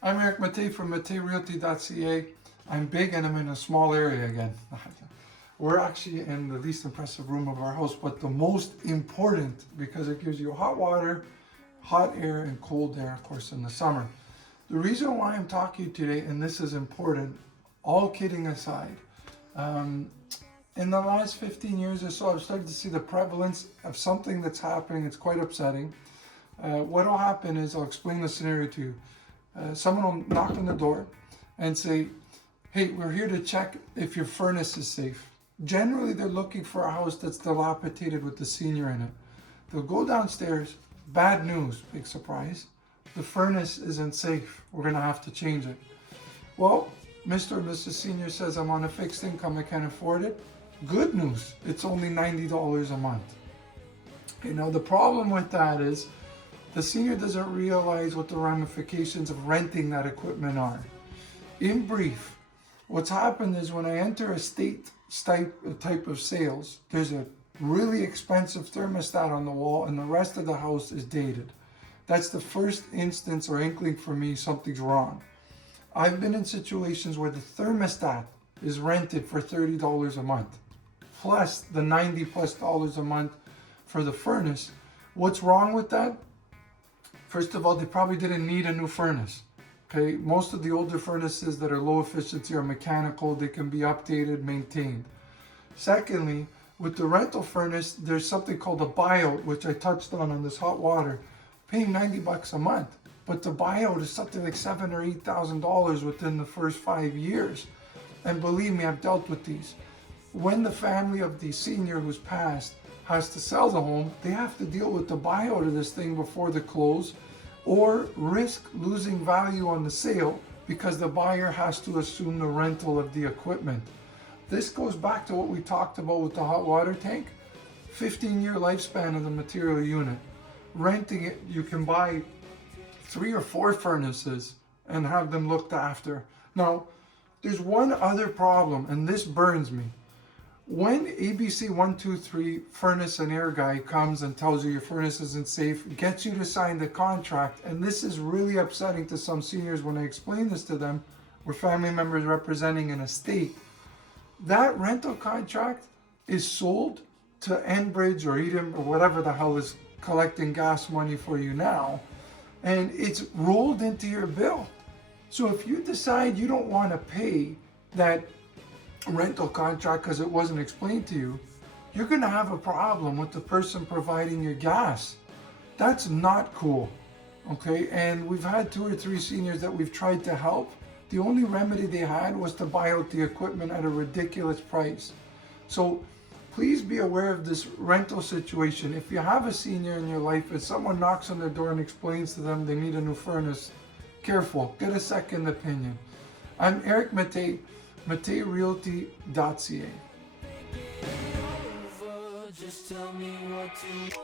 I'm Eric Mattei from Matteirealty.ca. I'm big and I'm in a small area again. We're actually in the least impressive room of our house, but the most important because it gives you hot water, hot air, and cold air, of course, in the summer. The reason why I'm talking today, and this is important, all kidding aside, in the last 15 years or so, I've started to see the prevalence of something that's happening. It's quite upsetting. What will happen is, I'll explain the scenario to you. Someone will knock on the door and say, hey, we're here to check if your furnace is safe. Generally, they're looking for a house that's dilapidated with the senior in it. They'll go downstairs, bad news, big surprise. The furnace isn't safe. We're gonna have to change it. Well, Mr. or Mrs. Senior says, I'm on a fixed income, I can't afford it. Good news, it's only $90 a month. Okay, now the problem with that is, the senior doesn't realize what the ramifications of renting that equipment are. In brief, what's happened is when I enter a state type of sales, there's a really expensive thermostat on the wall and the rest of the house is dated. That's the first instance or inkling for me something's wrong. I've been in situations where the thermostat is rented for $30 a month, plus the $90+ a month for the furnace. What's wrong with that? First of all, they probably didn't need a new furnace. Okay, most of the older furnaces that are low efficiency are mechanical. They can be updated, maintained. Secondly, with the rental furnace, there's something called a buyout, which I touched on this hot water, paying $90 a month. But the buyout is something like $7,000 or $8,000 within the first 5 years. And believe me, I've dealt with these. When the family of the senior who's passed has to sell the home, they have to deal with the buyout of this thing before the close, or risk losing value on the sale because the buyer has to assume the rental of the equipment. This goes back to what we talked about with the hot water tank. 15-year lifespan of the material unit. Renting it, you can buy 3 or 4 furnaces and have them looked after. Now, there's one other problem, and this burns me. When ABC 123 furnace and air guy comes and tells you your furnace isn't safe, gets you to sign the contract, and this is really upsetting to some seniors when I explain this to them, we're family members representing an estate, that rental contract is sold to Enbridge or Eden or whatever the hell is collecting gas money for you now, and it's rolled into your bill. So if you decide you don't want to pay that rental contract because it wasn't explained to you, you're going to have a problem with the person providing your gas. That's not cool. Okay, and we've had 2 or 3 seniors that we've tried to help. The only remedy they had was to buy out the equipment at a ridiculous price. So please be aware of this rental situation. If you have a senior in your life and someone knocks on their door and explains to them they need a new furnace, careful, get a second opinion. I'm Eric Mattei, Matteirealty.ca. Just tell me what to